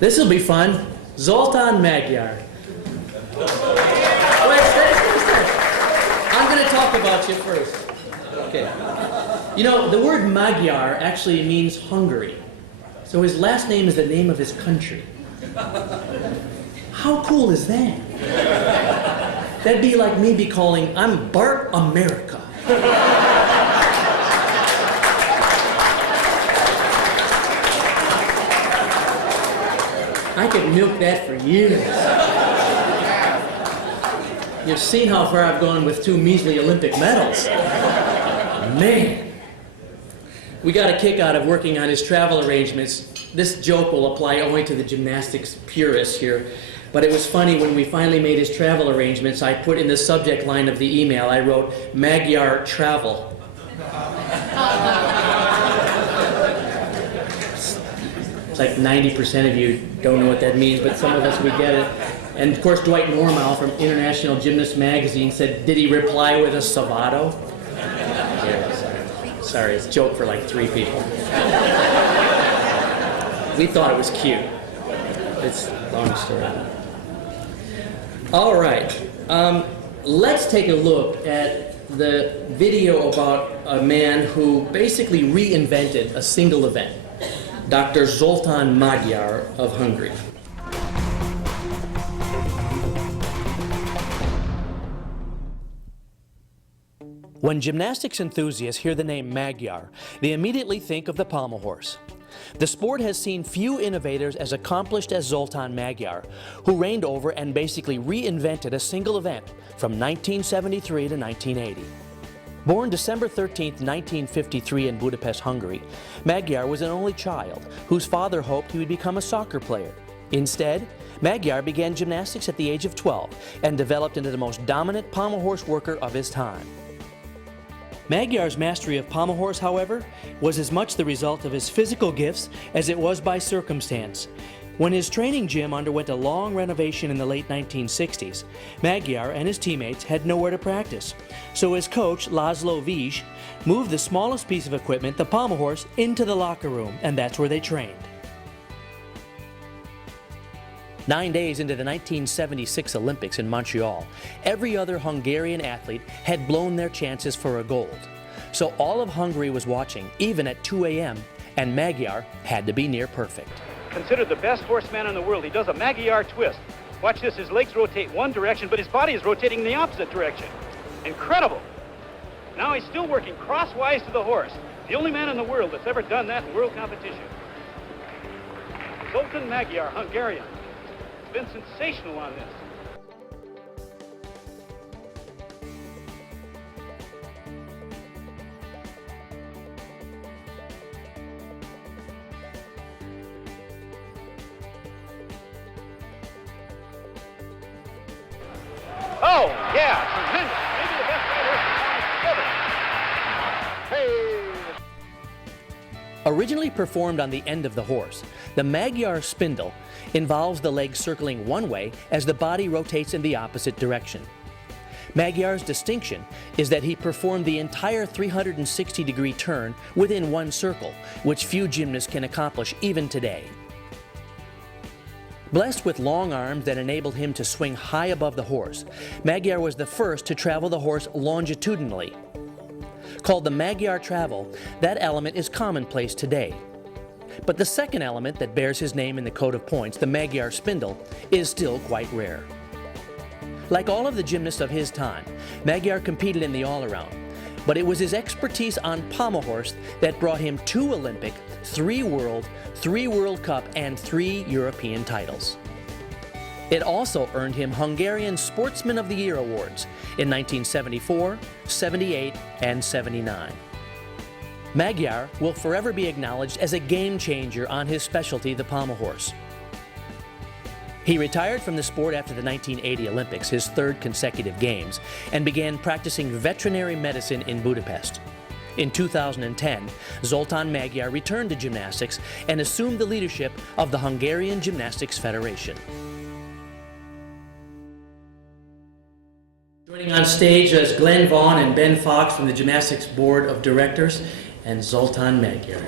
This will be fun. Zoltan Magyar. Wait, stay. I'm going to talk about you first. Okay. You know, the word Magyar actually means Hungary. So his last name is the name of his country. How cool is that? That'd be like me calling, I'm Bart America. I could milk that for years. You've seen how far I've gone with 2 measly Olympic medals. Man. We got a kick out of working on his travel arrangements. This joke will apply only to the gymnastics purists here. But it was funny when we finally made his travel arrangements, I put in the subject line of the email, I wrote, Magyar travel. It's like 90% of you don't know what that means, but some of us, we get it. And of course, Dwight Normal from International Gymnast Magazine said, did he reply with a Savato? Yeah, sorry, it's a joke for like 3 people. We thought it was cute. It's a long story. All right, let's take a look at the video about a man who basically reinvented a single event, Dr. Zoltan Magyar of Hungary. When gymnastics enthusiasts hear the name Magyar, they immediately think of the pommel horse. The sport has seen few innovators as accomplished as Zoltan Magyar, who reigned over and basically reinvented a single event from 1973 to 1980. Born December 13, 1953 in Budapest, Hungary, Magyar was an only child whose father hoped he would become a soccer player. Instead, Magyar began gymnastics at the age of 12 and developed into the most dominant pommel horse worker of his time. Magyar's mastery of pommel horse, however, was as much the result of his physical gifts as it was by circumstance. When his training gym underwent a long renovation in the late 1960s, Magyar and his teammates had nowhere to practice. So his coach, Laszlo Vizs, moved the smallest piece of equipment, the pommel horse, into the locker room, and that's where they trained. 9 days into the 1976 Olympics in Montreal, every other Hungarian athlete had blown their chances for a gold. So all of Hungary was watching, even at 2 a.m., and Magyar had to be near perfect. Considered the best horseman in the world. He does a Magyar twist. Watch this, his legs rotate one direction, but his body is rotating in the opposite direction. Incredible. Now he's still working crosswise to the horse. The only man in the world that's ever done that in world competition. Zoltan Magyar, Hungarian. Been sensational on this. Oh, yeah, tremendous. Maybe the best rider ever. Hey. Originally performed on the end of the horse, the Magyar spindle involves the legs circling one way as the body rotates in the opposite direction. Magyar's distinction is that he performed the entire 360-degree turn within one circle, which few gymnasts can accomplish even today. Blessed with long arms that enabled him to swing high above the horse, Magyar was the first to travel the horse longitudinally. Called the Magyar travel, that element is commonplace today. But the second element that bears his name in the code of points, the Magyar spindle, is still quite rare. Like all of the gymnasts of his time, Magyar competed in the all-around, but it was his expertise on pommel horse that brought him 2 Olympic, 3 World, 3 World Cup, and 3 European titles. It also earned him Hungarian Sportsman of the Year awards in 1974, 78, and 79. Magyar will forever be acknowledged as a game changer on his specialty, the pommel horse. He retired from the sport after the 1980 Olympics, his 3rd consecutive games, and began practicing veterinary medicine in Budapest. In 2010, Zoltan Magyar returned to gymnastics and assumed the leadership of the Hungarian Gymnastics Federation. Joining on stage is Glenn Vaughn and Ben Fox from the Gymnastics Board of Directors, and Zoltan Magyar.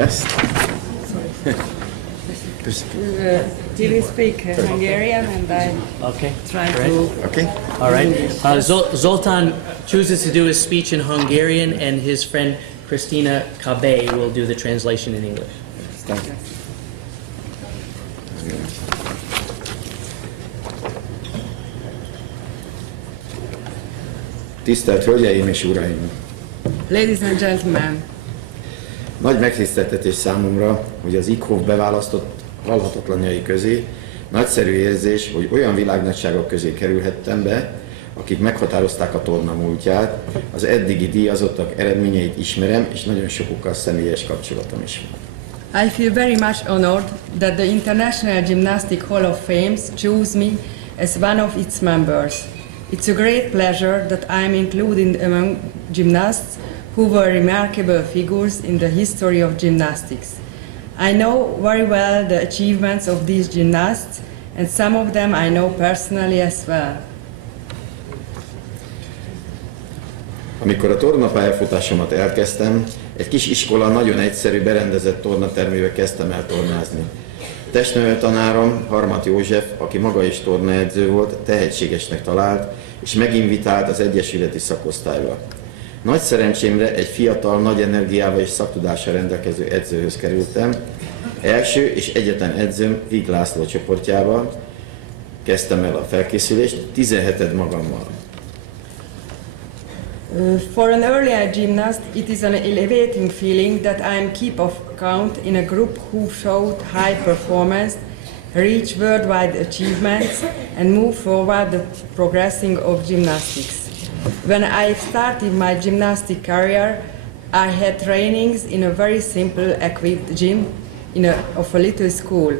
Yes? Do you speak Hungarian and I Okay. try Right. to... Okay? All right. Zoltan chooses to do his speech in Hungarian, and his friend Christina Cabé will do the translation in English. Thank you. Tisztelt Hölgyeim és Uraim! Ladies and gentlemen, Nagy megtiszteltetés számomra, hogy az IKHOV beválasztott halhatatlanjai közé nagyszerű érzés, hogy olyan világnagyságok közé kerülhettem be, akik meghatározták a torna múltját, az eddigi díjazottak eredményeit ismerem, és nagyon sokukkal személyes kapcsolatom is van. I feel very much honored that the International Gymnastic Hall of Fame chose me as one of its members. It's a great pleasure that I am included among gymnasts who were remarkable figures in the history of gymnastics. I know very well the achievements of these gymnasts, and some of them I know personally as well. Amikor a tornapályafutásomat elkezdtem, egy kis iskola nagyon egyszerű, berendezett tornatermébe kezdtem el tornázni. Testnevelőtanárom, Harmat József, aki maga is tornaedző volt, tehetségesnek talált, és meginvitált az egyesületi szakosztályba. Nagy szerencsémre egy fiatal, nagy energiával és szaktudással rendelkező edzőhöz kerültem. Első és egyetlen edzőm Vig László csoportjával kezdtem el a felkészülést, 17 magammal. For an earlier gymnast, it is an elevating feeling that I am keep of count in a group who showed high performance, reach worldwide achievements, and move forward the progressing of gymnastics. When I started my gymnastic career, I had trainings in a very simple equipped gym of a little school.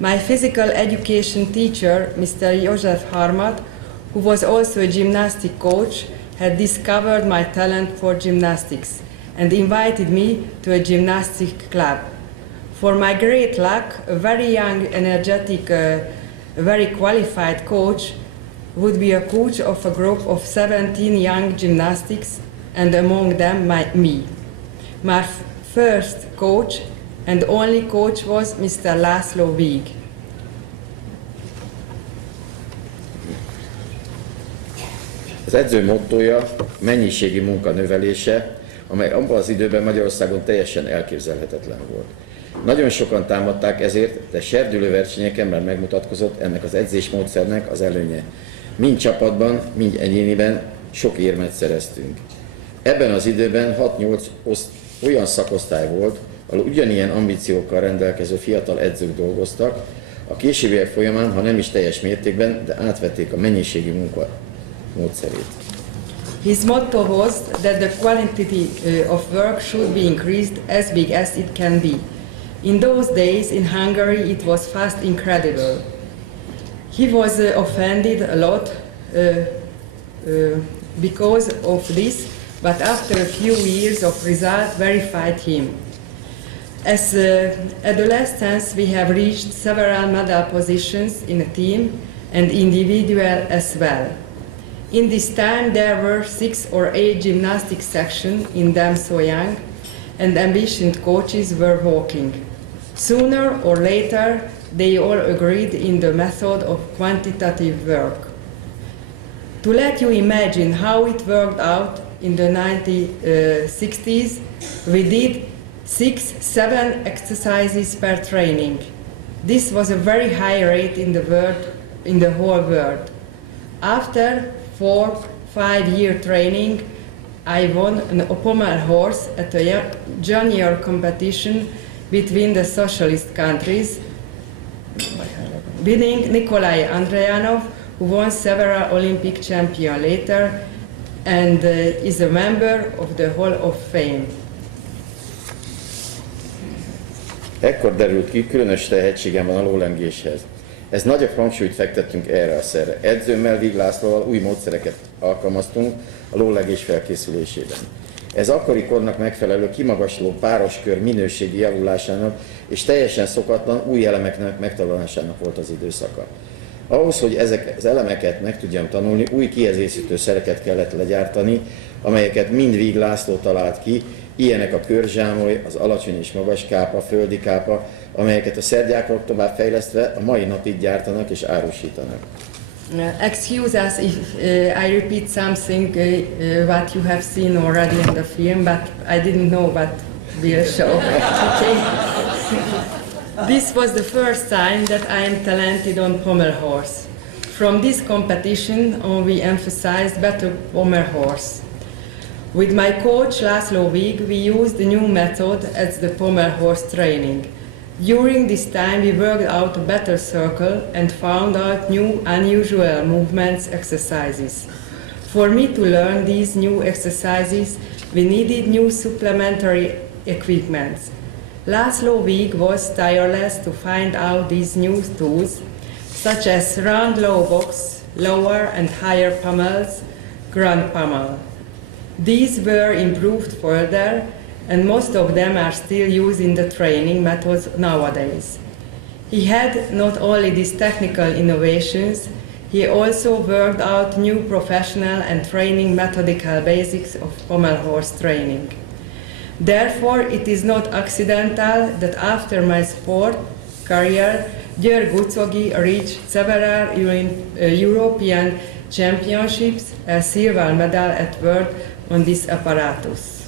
My physical education teacher, Mr. József Harmat, who was also a gymnastic coach, had discovered my talent for gymnastics and invited me to a gymnastic club. For my great luck, a very young, energetic, very qualified coach would be a coach of a group of 17 young gymnastics, and among them me. My first coach and only coach was Mr. László Vig. Az edző mottója mennyiségi munka növelése, amely abban az időben Magyarországon teljesen elképzelhetetlen volt. Nagyon sokan támadták ezért, de serdülő versenyeken már megmutatkozott ennek az edzésmódszernek az előnye. Mind csapatban, mind egyéniben sok érmet szereztünk. Ebben az időben 6-8 olyan szakosztály volt, ahol ugyanilyen ambíciókkal rendelkező fiatal edzők dolgoztak, a későbbiek folyamán, ha nem is teljes mértékben, de átvették a mennyiségi munka módszerét. His motto was that the quantity of work should be increased as big as it can be. In those days in Hungary it was fast incredible. He was offended a lot because of this, but after a few years of result verified him. As adolescents we have reached several medal positions in a team and individual as well. In this time there were 6 or 8 gymnastics sections in them so young, and ambitious coaches were walking. Sooner or later they all agreed in the method of quantitative work. To let you imagine how it worked out in the 1960s, we did 6-7 exercises per training. This was a very high rate in the whole world. After 4-5 year training, I won an Oppommel horse at a junior competition between the socialist countries, beating Nikolai Andreyanov, who won several Olympic champions later and is a member of the Hall of Fame. Ekkor derült ki, különös tehetségem van a lólengéshez. Ez nagyobb hangsúlyt fektettünk erre a szerre. Edzőmmel, Vig Lászlóval új módszereket alkalmaztunk a lólengés felkészülésében. Ez akkori kornak megfelelő, kimagasló páros kör minőségi javulásának és teljesen szokatlan új elemeknek megtanulásának volt az időszaka. Ahhoz, hogy ezek az elemeket meg tudjam tanulni, új kiegészítő szereket kellett legyártani, amelyeket mind Víg László talált ki, ilyenek a körzsámoly, az alacsony és magas kápa, földi kápa, amelyeket a szergyákok tovább fejlesztve a mai napig gyártanak és árusítanak. Excuse us if I repeat something what you have seen already in the film, but I didn't know what we'll show. Okay. This was the first time that I am talented on pommel horse. From this competition on, we emphasized better pommel horse. With my coach László Víg, we used the new method as the pommel horse training. During this time, we worked out a better circle and found out new, unusual movements, exercises. For me to learn these new exercises, we needed new supplementary equipment. László Víg was tireless to find out these new tools, such as round low box, lower and higher pommels, grand pommel. These were improved further, and most of them are still used in the training methods nowadays. He had not only these technical innovations, he also worked out new professional and training methodical basics of pommel horse training. Therefore, it is not accidental that after my sport career, György Gucogi reached several European championships, a silver medal at world on this apparatus.